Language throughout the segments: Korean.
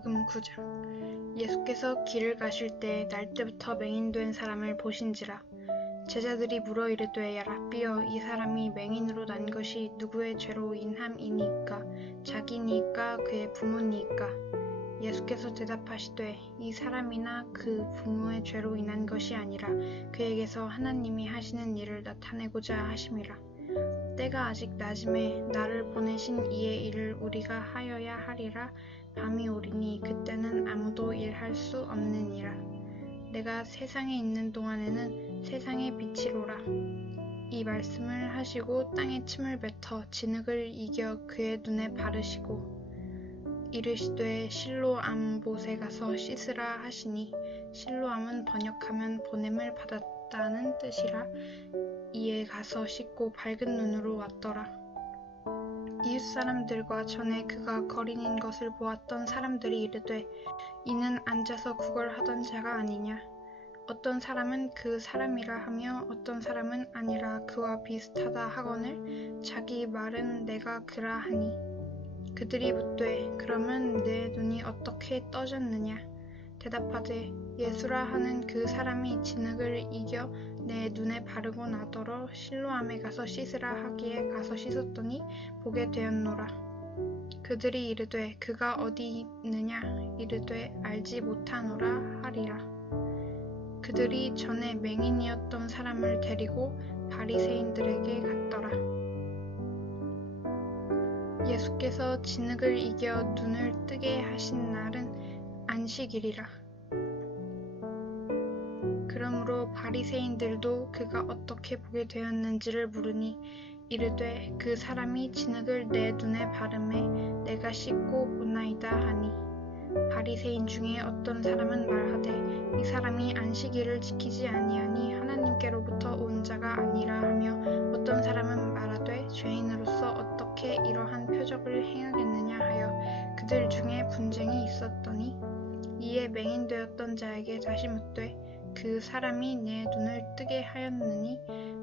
마가복음 9장. 예수께서 길을 가실 때에 날때부터 맹인된 사람을 보신지라. 제자들이 물어 이르되 라삐여, 이 사람이 맹인으로 난 것이 누구의 죄로 인함이니까? 자기니까 그의 부모니까? 예수께서 대답하시되 이 사람이나 그 부모의 죄로 인한 것이 아니라 그에게서 하나님이 하시는 일을 나타내고자 하심이라. 때가 아직 낮음에 나를 보내신 이의 일을 우리가 하여야 하리라. 밤이 오리니 그때는 아무도 일할 수 없느니라. 내가 세상에 있는 동안에는 세상의 빛이로라. 이 말씀을 하시고 땅에 침을 뱉어 진흙을 이겨 그의 눈에 바르시고 이르시되 실로암 못에 가서 씻으라 하시니, 실로암은 번역하면 보냄을 받았다는 뜻이라. 이에 가서 씻고 밝은 눈으로 왔더라. 이웃 사람들과 전에 그가 거린인 것을 보았던 사람들이 이르되 이는 앉아서 구걸하던 자가 아니냐? 어떤 사람은 그 사람이라 하며 어떤 사람은 아니라 그와 비슷하다 하거늘 자기 말은 내가 그라 하니, 그들이 묻되 그러면 내 눈이 어떻게 떠졌느냐? 대답하되 예수라 하는 그 사람이 진흙을 이겨 내 눈에 바르고 나더러 실로암에 가서 씻으라 하기에 가서 씻었더니 보게 되었노라. 그들이 이르되 그가 어디 있느냐? 이르되 알지 못하노라 하리라. 그들이 전에 맹인이었던 사람을 데리고 바리새인들에게 갔더라. 예수께서 진흙을 이겨 눈을 뜨게 하신 날은 안식일이라. 그러므로 바리새인들도 그가 어떻게 보게 되었는지를 물으니 이르되 그 사람이 진흙을 내 눈에 바르매 내가 씻고 보나이다 하니, 바리새인 중에 어떤 사람은 말하되 이 사람이 안식일을 지키지 아니하니 하나님께로부터 온 자가 아니라 하며, 어떤 사람은 말하되 죄인으로서 어떻게 이러한 표적을 행하겠느냐 하여 그들 중에 분쟁이 있었더니, 이에 맹인되었던 자에게 다시 묻되 그 사람이 내 눈을 뜨게 하였느니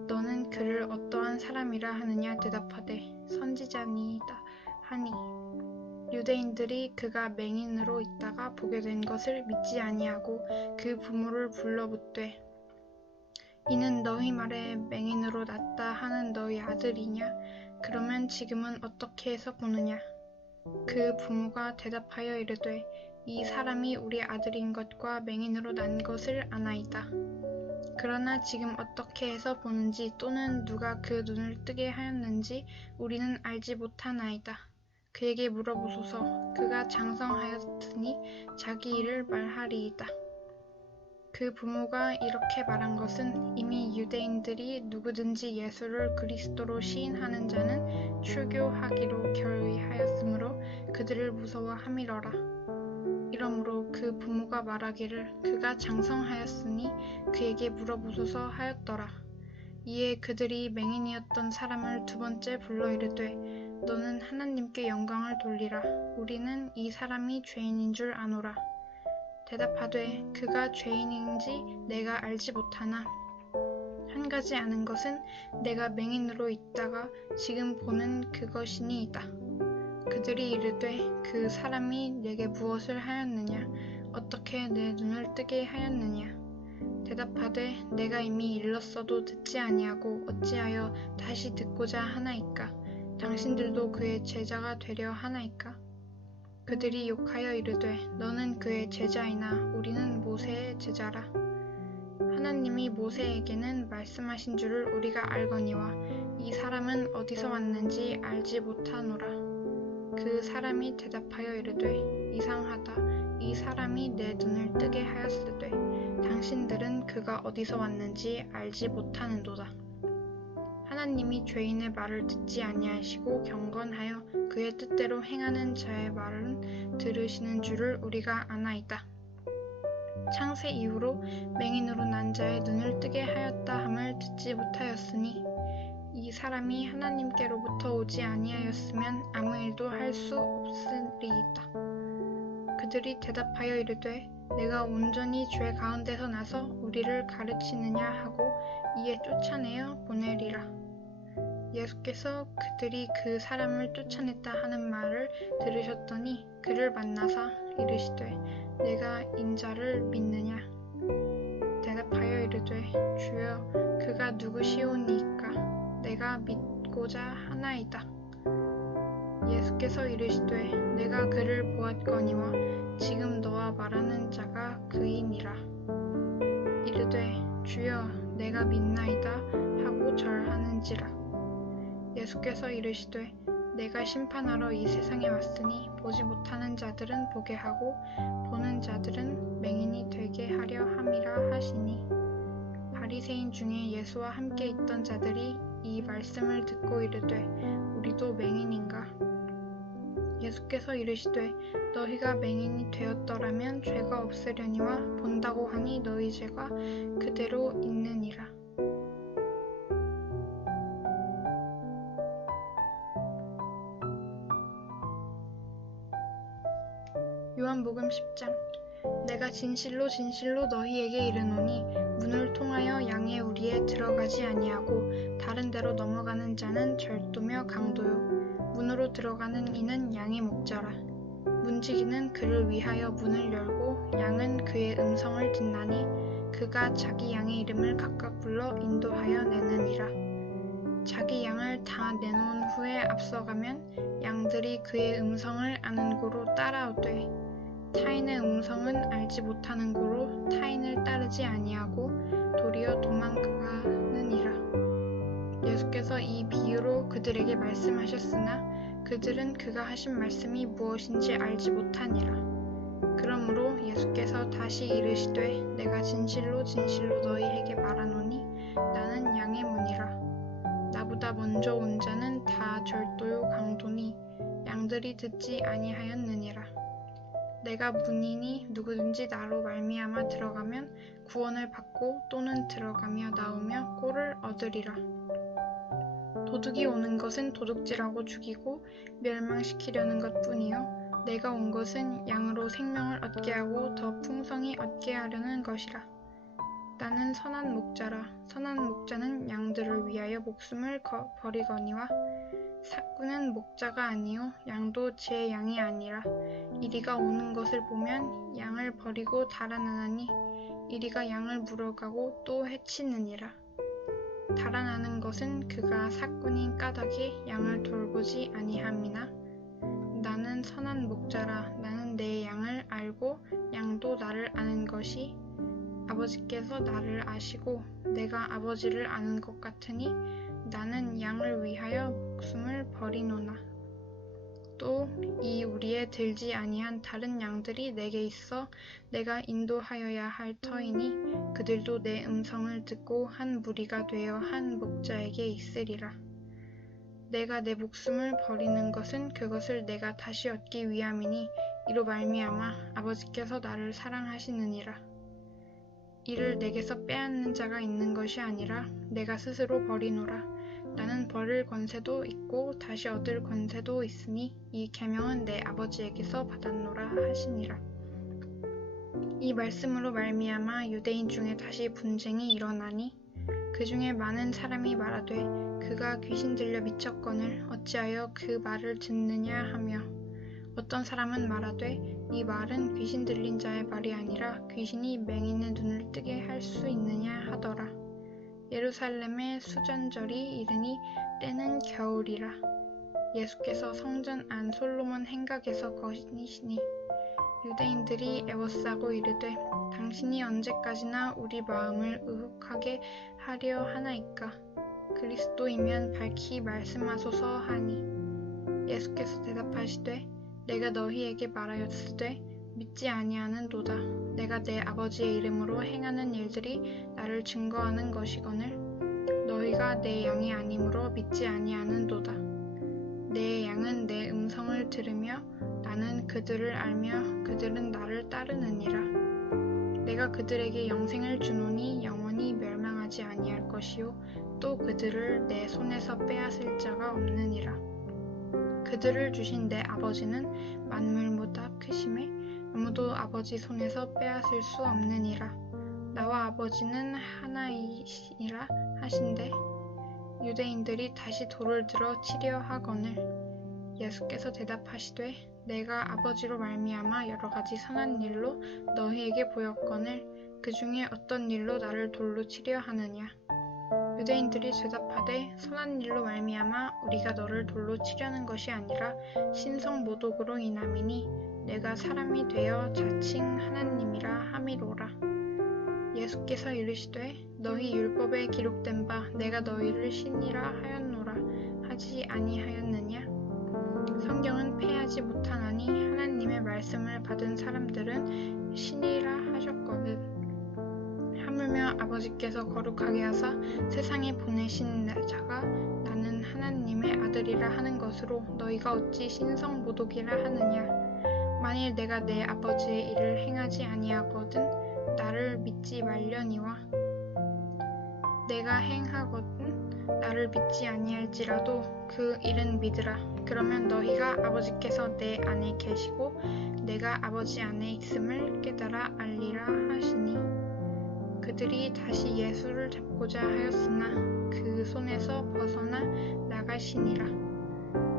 너는 그를 어떠한 사람이라 하느냐? 대답하되 선지자니이다 하니, 유대인들이 그가 맹인으로 있다가 보게 된 것을 믿지 아니하고 그 부모를 불러 묻되 이는 너희 말에 맹인으로 났다 하는 너희 아들이냐? 그러면 지금은 어떻게 해서 보느냐? 그 부모가 대답하여 이르되 이 사람이 우리 아들인 것과 맹인으로 난 것을 아나이다. 그러나 지금 어떻게 해서 보는지 또는 누가 그 눈을 뜨게 하였는지 우리는 알지 못하나이다. 그에게 물어보소서. 그가 장성하였으니 자기 일을 말하리이다. 그 부모가 이렇게 말한 것은 이미 유대인들이 누구든지 예수를 그리스도로 시인하는 자는 출교하기로 결의하였으므로 그들을 무서워함이러라. 이러므로 그 부모가 말하기를 그가 장성하였으니 그에게 물어보소서 하였더라. 이에 그들이 맹인이었던 사람을 두 번째 불러 이르되 너는 하나님께 영광을 돌리라. 우리는 이 사람이 죄인인 줄 아노라. 대답하되 그가 죄인인지 내가 알지 못하나 한 가지 아는 것은 내가 맹인으로 있다가 지금 보는 그것이니이다. 그들이 이르되 그 사람이 내게 무엇을 하였느냐? 어떻게 내 눈을 뜨게 하였느냐? 대답하되 내가 이미 일렀어도 듣지 아니하고 어찌하여 다시 듣고자 하나이까? 당신들도 그의 제자가 되려 하나이까? 그들이 욕하여 이르되 너는 그의 제자이나 우리는 모세의 제자라. 하나님이 모세에게는 말씀하신 줄을 우리가 알거니와 이 사람은 어디서 왔는지 알지 못하노라. 그 사람이 대답하여 이르되 이상하다. 이 사람이 내 눈을 뜨게 하였으되 당신들은 그가 어디서 왔는지 알지 못하는도다. 하나님이 죄인의 말을 듣지 아니하시고 경건하여 그의 뜻대로 행하는 자의 말은 들으시는 줄을 우리가 아나이다. 창세 이후로 맹인으로 난 자의 눈을 뜨게 하였다 함을 듣지 못하였으니 이 사람이 하나님께로부터 오지 아니하였으면 아무 일도 할 수 없으리이다. 그들이 대답하여 이르되 내가 온전히 죄 가운데서 나서 우리를 가르치느냐 하고 이에 쫓아내어 보내리라. 예수께서 그들이 그 사람을 쫓아냈다 하는 말을 들으셨더니 그를 만나사 이르시되 내가 인자를 믿느냐? 대답하여 이르되 주여 그가 누구시오니이까 내가 믿고자 하나이다. 예수께서 이르시되 내가 그를 보았거니와 지금 너와 말하는 자가 그이니라. 이르되 주여 내가 믿나이다 하고 절하는지라. 예수께서 이르시되 내가 심판하러 이 세상에 왔으니 보지 못하는 자들은 보게 하고 보는 자들은 맹인이 되게 하려 함이라 하시니 바리새인 중에 예수와 함께 있던 자들이 이 말씀을 듣고 이르되 우리도 맹인인가? 예수께서 이르시되 너희가 맹인이 되었더라면 죄가 없으려니와 본다고 하니 너희 죄가 그대로 있느니라. 요한복음 10장. 내가 진실로 진실로 너희에게 이르노니 문을 통하여 양의 우리에 들어가지 아니하고 다른 데로 넘어가는 자는 절도며 강도요 문으로 들어가는 이는 양의 목자라. 문지기는 그를 위하여 문을 열고 양은 그의 음성을 듣나니 그가 자기 양의 이름을 각각 불러 인도하여 내느니라. 자기 양을 다 내놓은 후에 앞서가면 양들이 그의 음성을 아는 고로 따라오되 타인의 음성은 알지 못하는 고로 타인을 따르지 아니하고 도리어 도망가느니라. 예수께서 이 비유로 그들에게 말씀하셨으나 그들은 그가 하신 말씀이 무엇인지 알지 못하니라. 그러므로 예수께서 다시 이르시되 내가 진실로 진실로 너희에게 말하노니 나는 양의 문이라. 나보다 먼저 온 자는 다 절도요 강도니 양들이 듣지 아니하였느니라. 내가 문이니 누구든지 나로 말미암아 들어가면 구원을 받고 또는 들어가며 나오며 꼴을 얻으리라. 도둑이 오는 것은 도둑질하고 죽이고 멸망시키려는 것뿐이요 내가 온 것은 양으로 생명을 얻게 하고 더 풍성히 얻게 하려는 것이라. 나는 선한 목자라. 선한 목자는 양들을 위하여 목숨을 버리거니와 삭구는 목자가 아니요 양도 제 양이 아니라. 이리가 오는 것을 보면 양을 버리고 달아나나니 이리가 양을 물어가고 또 해치느니라. 달아나는 것은 그가 삭군인 까닭에 양을 돌보지 아니함이나 나는 선한 목자라. 나는 내 양을 알고 양도 나를 아는 것이 아버지께서 나를 아시고 내가 아버지를 아는 것 같으니 나는 양을 위하여 목숨을 버리노나. 또 이 우리에 들지 아니한 다른 양들이 내게 있어 내가 인도하여야 할 터이니 그들도 내 음성을 듣고 한 무리가 되어 한 목자에게 있으리라. 내가 내 목숨을 버리는 것은 그것을 내가 다시 얻기 위함이니 이로 말미암아 아버지께서 나를 사랑하시느니라. 이를 내게서 빼앗는 자가 있는 것이 아니라 내가 스스로 버리노라. 나는 버릴 권세도 있고 다시 얻을 권세도 있으니 이 계명은 내 아버지에게서 받았노라 하시니라. 이 말씀으로 말미암아 유대인 중에 다시 분쟁이 일어나니 그 중에 많은 사람이 말하되 그가 귀신 들려 미쳤거늘 어찌하여 그 말을 듣느냐 하며 어떤 사람은 말하되 이 말은 귀신 들린 자의 말이 아니라 귀신이 맹인의 눈을 뜨게 할 수 있느냐 하더라. 예루살렘의 수전절이 이르니 때는 겨울이라. 예수께서 성전 안 솔로몬 행각에서 거니시니 유대인들이 애워싸고 이르되 당신이 언제까지나 우리 마음을 의혹하게 하려 하나이까? 그리스도이면 밝히 말씀하소서 하니 예수께서 대답하시되 내가 너희에게 말하였으되 믿지 아니하는도다. 내가 내 아버지의 이름으로 행하는 일들이 나를 증거하는 것이거늘 너희가 내 양이 아니므로 믿지 아니하는도다. 내 양은 내 음성을 들으며 나는 그들을 알며 그들은 나를 따르느니라. 내가 그들에게 영생을 주노니 영원히 멸망하지 아니할 것이요 또 그들을 내 손에서 빼앗을 자가 없느니라. 그들을 주신 내 아버지는 만물보다 크심에 아무도 아버지 손에서 빼앗을 수 없느니라. 나와 아버지는 하나이시라 하신대 유대인들이 다시 돌을 들어 치려 하거늘 예수께서 대답하시되 내가 아버지로 말미암아 여러 가지 선한 일로 너희에게 보였거늘 그 중에 어떤 일로 나를 돌로 치려 하느냐. 유대인들이 대답하되 선한 일로 말미암아 우리가 너를 돌로 치려는 것이 아니라 신성모독으로 인함이니 내가 사람이 되어 자칭 하나님이라 함이로라. 예수께서 이르시되 너희 율법에 기록된 바 내가 너희를 신이라 하였노라 하지 아니하였느냐. 성경은 패하지 못하나니 하나님의 말씀을 받은 사람들은 신이라 하셨거든. 하물며 아버지께서 거룩하게 하사 세상에 보내신 자가 나는 하나님의 아들이라 하는 것으로 너희가 어찌 신성모독이라 하느냐. 만일 내가 내 아버지의 일을 행하지 아니하거든 나를 믿지 말려니와 내가 행하거든 나를 믿지 아니할지라도 그 일은 믿으라. 그러면 너희가 아버지께서 내 안에 계시고 내가 아버지 안에 있음을 깨달아 알리라 하시니. 그들이 다시 예수를 잡고자 하였으나 그 손에서 벗어나 나가시니라.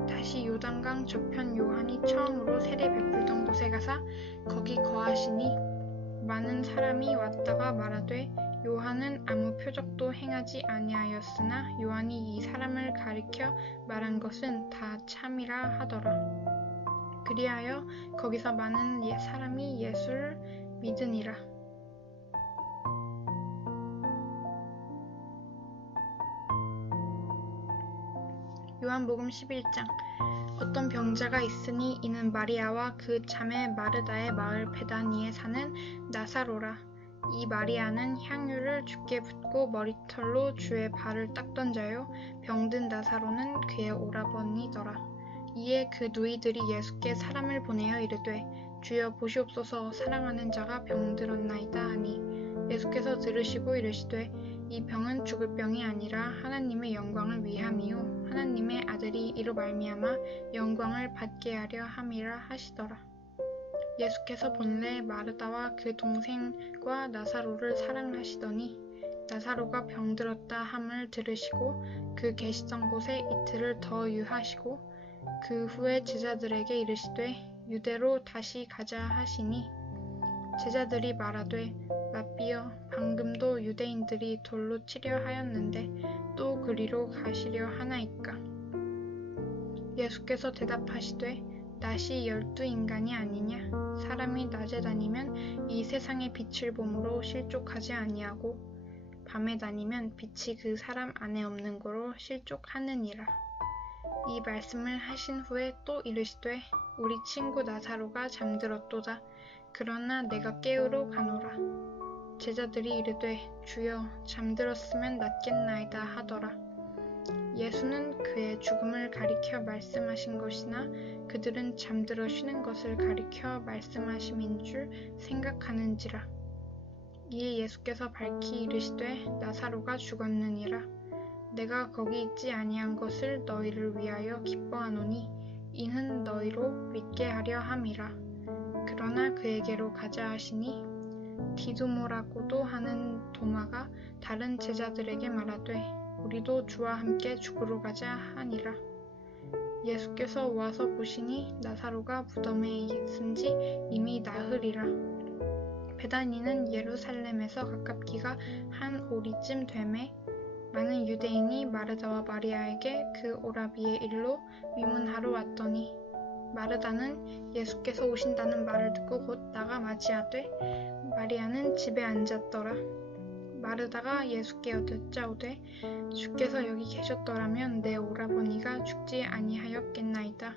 다시 요단강 저편 요한이 처음으로 세례 베풀던 곳에 가사 거기 거하시니 많은 사람이 왔다가 말하되 요한은 아무 표적도 행하지 아니하였으나 요한이 이 사람을 가리켜 말한 것은 다 참이라 하더라. 그리하여 거기서 많은 사람이 예수를 믿으니라. 요한복음 11장. 어떤 병자가 있으니 이는 마리아와 그 자매 마르다의 마을 베다니에 사는 나사로라. 이 마리아는 향유를 주께 붓고 머리털로 주의 발을 닦던 자요 병든 나사로는 그의 오라버니더라. 이에 그 누이들이 예수께 사람을 보내어 이르되 주여 보시옵소서 사랑하는 자가 병들었나이다 하니 예수께서 들으시고 이르시되 이 병은 죽을 병이 아니라 하나님의 영광을 위함이요 하나님의 아들이 이로 말미암아 영광을 받게 하려 함이라 하시더라. 예수께서 본래 마르다와 그 동생과 나사로를 사랑하시더니 나사로가 병들었다 함을 들으시고 그 계시던 곳에 이틀을 더 유하시고 그 후에 제자들에게 이르시되 유대로 다시 가자 하시니 제자들이 말하되 랍비여 방금도 유대인들이 돌로 치려 하였는데 또 그리로 가시려 하나이까. 예수께서 대답하시되 낫이 12인간이 아니냐. 사람이 낮에 다니면 이 세상의 빛을 보므로 실족하지 아니하고 밤에 다니면 빛이 그 사람 안에 없는 고로 실족하느니라. 이 말씀을 하신 후에 또 이르시되 우리 친구 나사로가 잠들었도다. 그러나 내가 깨우러 가노라. 제자들이 이르되 주여 잠들었으면 낫겠나이다 하더라. 예수는 그의 죽음을 가리켜 말씀하신 것이나 그들은 잠들어 쉬는 것을 가리켜 말씀하심인 줄 생각하는지라. 이에 예수께서 밝히 이르시되 나사로가 죽었느니라. 내가 거기 있지 아니한 것을 너희를 위하여 기뻐하노니 이는 너희로 믿게 하려 함이라. 그러나 그에게로 가자 하시니 디두모라고도 하는 도마가 다른 제자들에게 말하되 우리도 주와 함께 죽으러 가자 하니라. 예수께서 와서 보시니 나사로가 무덤에 있은지 이미 나흘이라. 베다니는 예루살렘에서 가깝기가 한 오리쯤 되매 많은 유대인이 마르다와 마리아에게 그 오라비의 일로 위문하러 왔더니 마르다는 예수께서 오신다는 말을 듣고 곧 나가 맞이하되 마리아는 집에 앉았더라. 마르다가 예수께 여쭙자오되 주께서 여기 계셨더라면 내 오라버니가 죽지 아니하였겠나이다.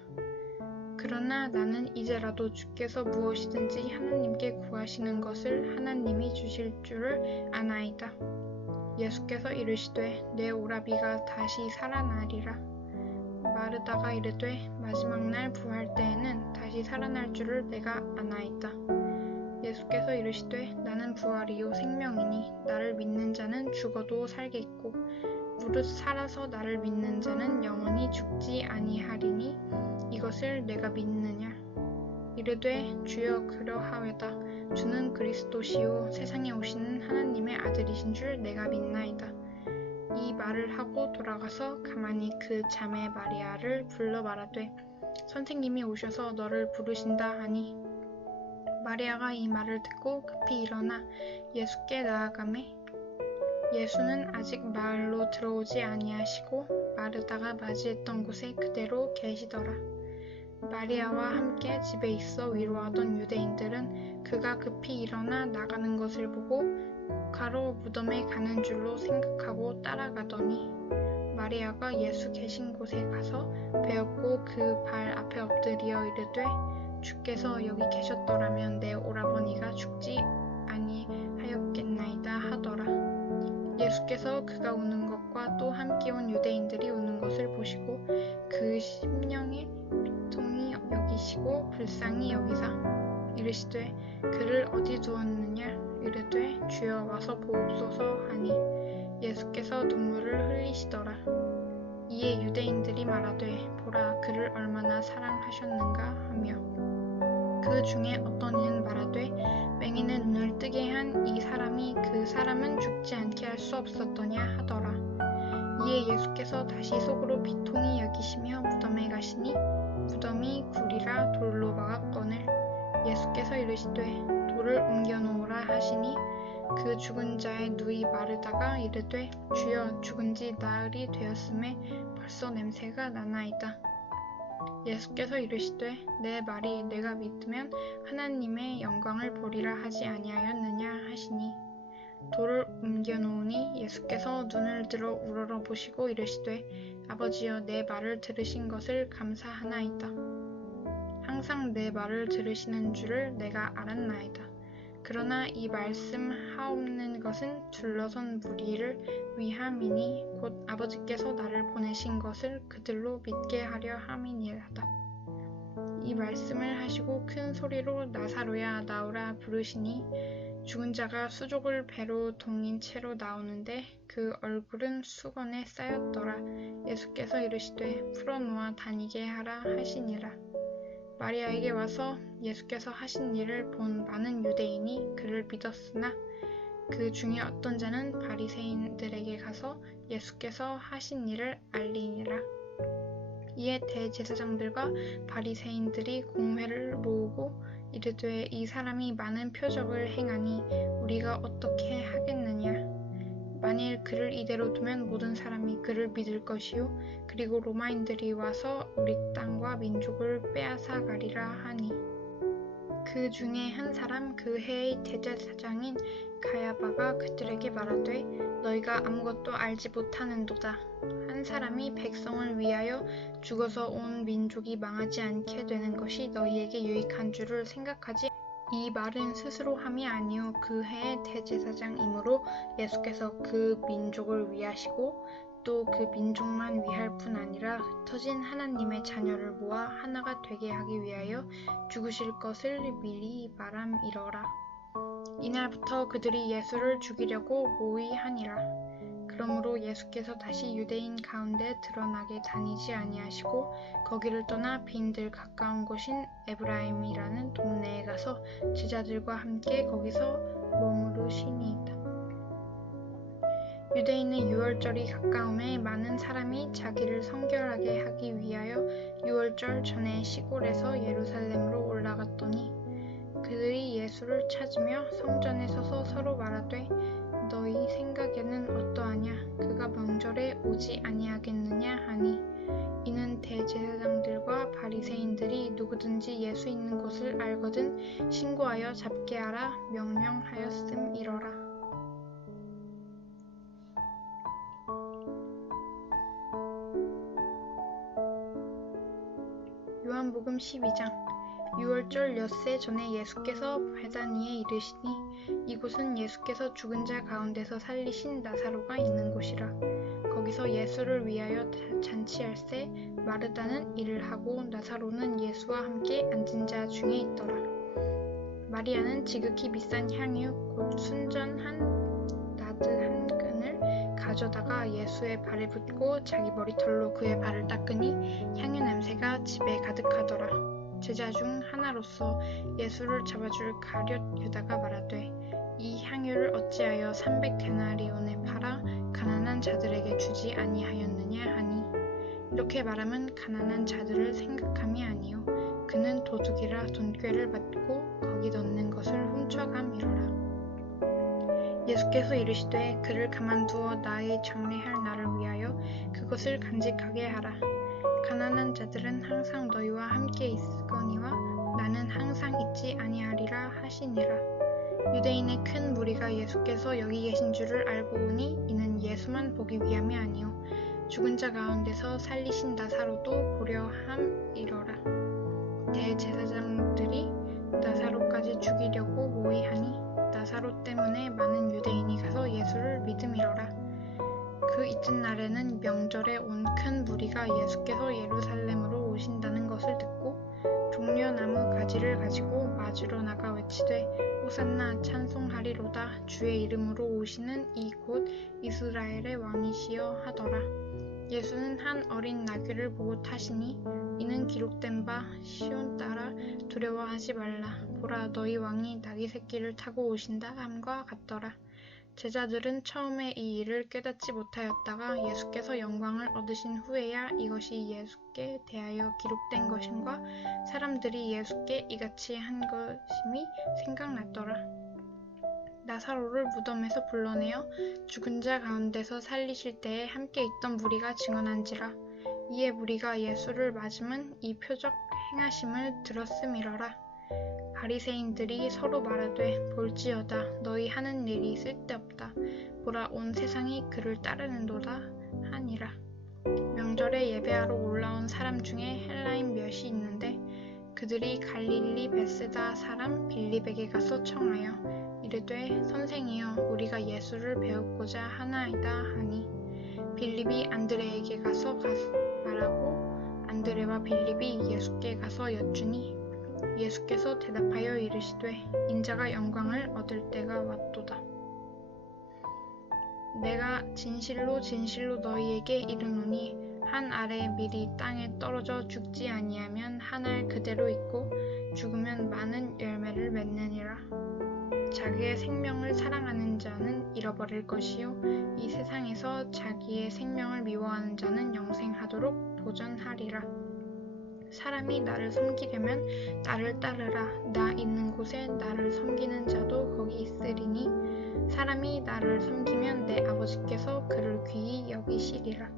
그러나 나는 이제라도 주께서 무엇이든지 하나님께 구하시는 것을 하나님이 주실 줄을 아나이다. 예수께서 이르시되 내 오라비가 다시 살아나리라. 마르다가 이르되 마지막 날 부활 때에는 다시 살아날 줄을 내가 아나이다. 예수께서 이르시되 나는 부활이요 생명이니 나를 믿는 자는 죽어도 살겠고 무릇 살아서 나를 믿는 자는 영원히 죽지 아니하리니 이것을 내가 믿느냐. 이르되 주여 그러하외다. 주는 그리스도시요 세상에 오시는 하나님의 아들이신 줄 내가 믿나이다. 이 말을 하고 돌아가서 가만히 그 자매 마리아를 불러 말하되 선생님이 오셔서 너를 부르신다 하니 마리아가 이 말을 듣고 급히 일어나 예수께 나아가매 예수는 아직 마을로 들어오지 아니하시고 마르다가 맞이했던 곳에 그대로 계시더라. 마리아와 함께 집에 있어 위로하던 유대인들은 그가 급히 일어나 나가는 것을 보고 가로 무덤에 가는 줄로 생각하고 따라가더니 마리아가 예수 계신 곳에 가서 베었고 그 발 앞에 엎드려 이르되 주께서 여기 계셨더라면 내 오라버니가 죽지 아니하였겠나이다 하더라. 예수께서 그가 우는 것과 또 함께 온 유대인들이 우는 것을 보시고 그 심령의 비통이 여기시고 불쌍히 여기사 이르시되 그를 어디 두었느냐 이르되 주여 와서 보옵소서 하니 예수께서 눈물을 흘리시더라. 이에 유대인들이 말하되 보라 그를 얼마나 사랑하셨는가 하며 그 중에 어떤 이는 말하되 맹인의 눈을 뜨게 한 이 사람이 그 사람은 죽지 않게 할 수 없었더냐 하더라. 이에 예수께서 다시 속으로 비통히 여기시며 무덤에 가시니 무덤이 굴이라 돌로 막았거늘 예수께서 이르시되 돌을 옮겨 놓으라 하시니 그 죽은 자의 누이 마르다가 이르되 주여 죽은 지 나흘이 되었음에 벌써 냄새가 나나이다. 예수께서 이르시되 내 말이 내가 믿으면 하나님의 영광을 보리라 하지 아니하였느냐 하시니 돌을 옮겨 놓으니 예수께서 눈을 들어 우러러보시고 이르시되 아버지여 내 말을 들으신 것을 감사하나이다. 항상 내 말을 들으시는 줄을 내가 알았나이다. 그러나 이 말씀 하옵는 것은 둘러선 무리를 위함이니 곧 아버지께서 나를 보내신 것을 그들로 믿게 하려 함이니라다. 이 말씀을 하시고 큰 소리로 나사로야 나오라 부르시니 죽은 자가 수족을 배로 동인 채로 나오는데 그 얼굴은 수건에 쌓였더라. 예수께서 이르시되 풀어놓아 다니게 하라 하시니라. 마리아에게 와서 예수께서 하신 일을 본 많은 유대인이 그를 믿었으나 그 중에 어떤 자는 바리새인들에게 가서 예수께서 하신 일을 알리니라. 이에 대제사장들과 바리새인들이 공회를 모으고 이르되 이 사람이 많은 표적을 행하니 우리가 어떻게 하겠느냐. 만일 그를 이대로 두면 모든 사람이 그를 믿을 것이요 그리고 로마인들이 와서 우리 땅과 민족을 빼앗아 가리라 하니 그 중에 한 사람 그 해의 대제사장인 가야바가 그들에게 말하되 너희가 아무것도 알지 못하는도다. 한 사람이 백성을 위하여 죽어서 온 민족이 망하지 않게 되는 것이 너희에게 유익한 줄을 생각하지 이 말은 스스로 함이 아니요 그 해의 대제사장이므로 예수께서 그 민족을 위하시고 또 그 민족만 위할 뿐 아니라 흩어진 하나님의 자녀를 모아 하나가 되게 하기 위하여 죽으실 것을 미리 말함이러라. 이날부터 그들이 예수를 죽이려고 모의하니라. 그러므로 예수께서 다시 유대인 가운데 드러나게 다니지 아니하시고 거기를 떠나 빈들 가까운 곳인 에브라임이라는 동네에 가서 제자들과 함께 거기서 머무르시니이다. 유대인의 유월절이 가까움에 많은 사람이 자기를 성결하게 하기 위하여 유월절 전에 시골에서 예루살렘으로 올라갔더니 그들이 예수를 찾으며 성전에 서서 서로 말하되 너희 생각에는 어떠하냐 그가 명절에 오지 아니하겠느냐 하니 이는 대제사장들과 바리새인들이 누구든지 예수 있는 곳을 알거든 신고하여 잡게 하라 명령하였음이러라. 요한복음 12장 유월절 엿새 전에 예수께서 베다니에 이르시니 이곳은 예수께서 죽은 자 가운데서 살리신 나사로가 있는 곳이라. 거기서 예수를 위하여 잔치할새 마르다는 일을 하고 나사로는 예수와 함께 앉은 자 중에 있더라. 마리아는 지극히 비싼 향유 곧 순전한 나드 한 근을 가져다가 예수의 발에 붓고 자기 머리털로 그의 발을 닦으니 향유 냄새가 집에 가득하더라. 제자 중 하나로서 예수를 잡아줄 가룟 유다가 말하되 이 향유를 어찌하여 300데나리온에 팔아 가난한 자들에게 주지 아니하였느냐 하니, 이렇게 말하면 가난한 자들을 생각함이 아니요 그는 도둑이라 돈꾀를 받고 거기 넣는 것을 훔쳐감이로라. 예수께서 이르시되 그를 가만두어 나의 장래할 날을 위하여 그것을 간직하게 하라. 가난한 자들은 항상 너희와 함께 있으거니와 나는 항상 있지 아니하리라 하시니라. 유대인의 큰 무리가 예수께서 여기 계신 줄을 알고 오니 이는 예수만 보기 위함이 아니요 죽은 자 가운데서 살리신 나사로도 보려 함이러라. 대제사장들이 나사로까지 죽이려고 모의하니 나사로 때문에 많은 유대인이 가서 예수를 믿음이러라. 그 이튿날에는 명절에 온 큰 무리가 예수께서 예루살렘으로 오신다는 것을 듣고 종려나무 가지를 가지고 마주로 나가 외치되 호산나 찬송하리로다. 주의 이름으로 오시는 이 곧 이스라엘의 왕이시여 하더라. 예수는 한 어린 나귀를 보고 타시니 이는 기록된 바 시온 따라 두려워하지 말라. 보라 너희 왕이 나귀 새끼를 타고 오신다 함과 같더라. 제자들은 처음에 이 일을 깨닫지 못하였다가 예수께서 영광을 얻으신 후에야 이것이 예수께 대하여 기록된 것임과 사람들이 예수께 이같이 한 것임이 생각났더라. 나사로를 무덤에서 불러내어 죽은 자 가운데서 살리실 때에 함께 있던 무리가 증언한지라. 이에 무리가 예수를 맞음은 이 표적 행하심을 들었음이러라. 바리새인들이 서로 말하되 볼지어다 너희 하는 일이 쓸데없다. 보라 온 세상이 그를 따르는도다 하니라. 명절에 예배하러 올라온 사람 중에 헬라인 몇이 있는데 그들이 갈릴리 벳세다 사람 빌립에게 가서 청하여 이르되 선생이여 우리가 예수를 배우고자 하나이다 하니, 빌립이 안드레에게 가서 말하고 안드레와 빌립이 예수께 가서 여쭈니 예수께서 대답하여 이르시되 인자가 영광을 얻을 때가 왔도다. 내가 진실로 진실로 너희에게 이르노니 한 알의 밀이 땅에 떨어져 죽지 아니하면 한 알 그대로 있고 죽으면 많은 열매를 맺느니라. 자기의 생명을 사랑하는 자는 잃어버릴 것이요 이 세상에서 자기의 생명을 미워하는 자는 영생하도록 보전하리라. 사람이 나를 섬기려면 나를 따르라. 나 있는 곳에 나를 섬기는 자도 거기 있으리니 사람이 나를 섬기면 내 아버지께서 그를 귀히 여기시리라.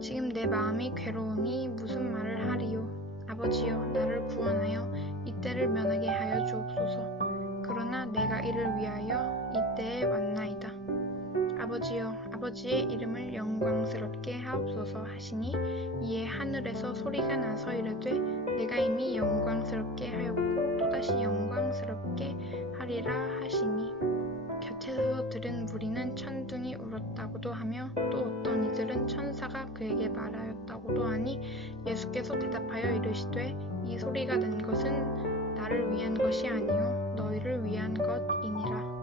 지금 내 마음이 괴로우니 무슨 말을 하리요. 아버지여 나를 구원하여 이때를 면하게 하여 주옵소서. 그러나 내가 이를 위하여 이때에 왔나이다. 아버지여 아버지의 이름을 영광스럽게 하옵소서 하시니 이에 하늘에서 소리가 나서 이르되 내가 이미 영광스럽게 하였고 또다시 영광스럽게 하리라 하시니, 곁에서 들은 무리는 천둥이 울었다고도 하며 또 어떤 이들은 천사가 그에게 말하였다고도 하니, 예수께서 대답하여 이르시되 이 소리가 난 것은 나를 위한 것이 아니요 너희를 위한 것이니라.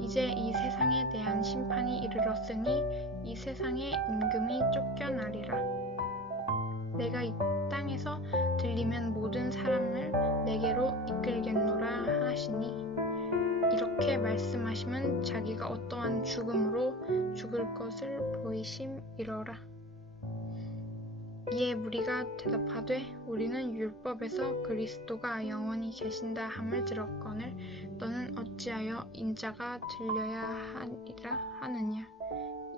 이제 이 세상에 대한 심판이 이르렀으니 이 세상의 임금이 쫓겨나리라. 내가 이 땅에서 들리면 모든 사람을 내게로 이끌겠노라 하시니, 이렇게 말씀하시면 자기가 어떠한 죽음으로 죽을 것을 보이심이러라. 이에 무리가 대답하되 우리는 율법에서 그리스도가 영원히 계신다 함을 들었거늘 너는 어찌하여 인자가 들려야 하리라 하느냐.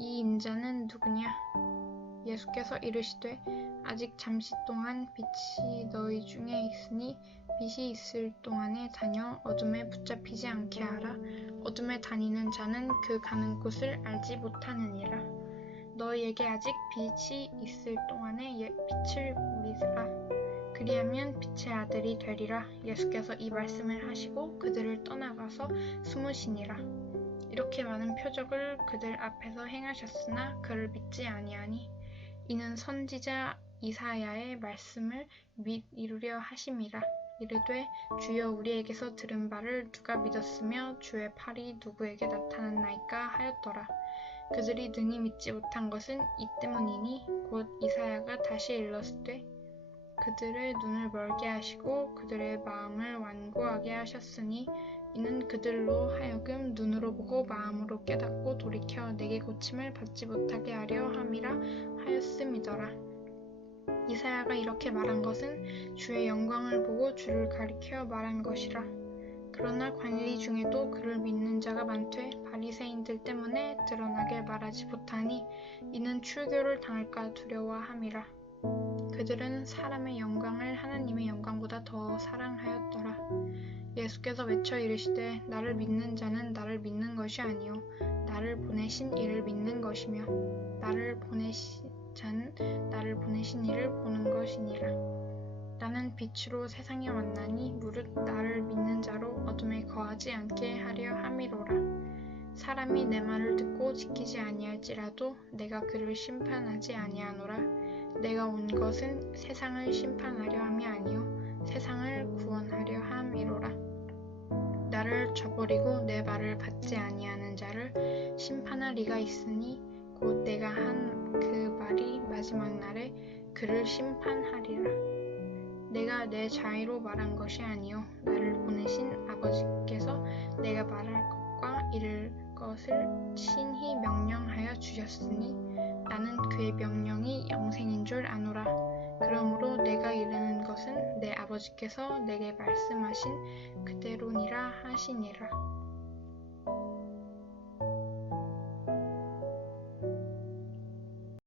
이 인자는 누구냐. 예수께서 이르시되 아직 잠시 동안 빛이 너희 중에 있으니 빛이 있을 동안에 다녀 어둠에 붙잡히지 않게 하라. 어둠에 다니는 자는 그 가는 곳을 알지 못하느니라. 너희에게 아직 빛이 있을 동안에 빛을 보이라. 그리하면 빛의 아들이 되리라. 예수께서 이 말씀을 하시고 그들을 떠나가서 숨으시니라. 이렇게 많은 표적을 그들 앞에서 행하셨으나 그를 믿지 아니하니, 이는 선지자 이사야의 말씀을 이루려 하심이라. 이르되 주여 우리에게서 들은 바를 누가 믿었으며 주의 팔이 누구에게 나타났나이까 하였더라. 그들이 능히 믿지 못한 것은 이 때문이니 곧 이사야가 다시 일렀으되 그들의 눈을 멀게 하시고 그들의 마음을 완고하게 하셨으니 이는 그들로 하여금 눈으로 보고 마음으로 깨닫고 돌이켜 내게 고침을 받지 못하게 하려 함이라 하였음이더라. 이사야가 이렇게 말한 것은 주의 영광을 보고 주를 가리켜 말한 것이라. 그러나 관리 중에도 그를 믿는 자가 많되 바리새인들 때문에 드러나게 말하지 못하니 이는 출교를 당할까 두려워함이라. 그들은 사람의 영광을 하나님의 영광보다 더 사랑하였더라. 예수께서 외쳐 이르시되 나를 믿는 자는 나를 믿는 것이 아니요 나를 보내신 이를 믿는 것이며 나를 보내신 자는 나를 보내신 이를 보는 것이니라. 나는 빛으로 세상에 왔나니 무릇 나를 믿는 자로 어둠에 거하지 않게 하려 함이로라. 사람이 내 말을 듣고 지키지 아니할지라도 내가 그를 심판하지 아니하노라. 내가 온 것은 세상을 심판하려 함이 아니요 세상을 구원하려 함이로라. 나를 저버리고 내 말을 받지 아니하는 자를 심판할 이가 있으니 곧 내가 한 그 말이 마지막 날에 그를 심판하리라. 내가 내 자의로 말한 것이 아니요 나를 보내신 아버지께서 내가 말할 것과 이를 것을 친히 명령하여 주셨으니 나는 그의 명령이 영생인 줄 아노라. 그러므로 내가 이르는 것은 내 아버지께서 내게 말씀하신 그대로니라 하시니라.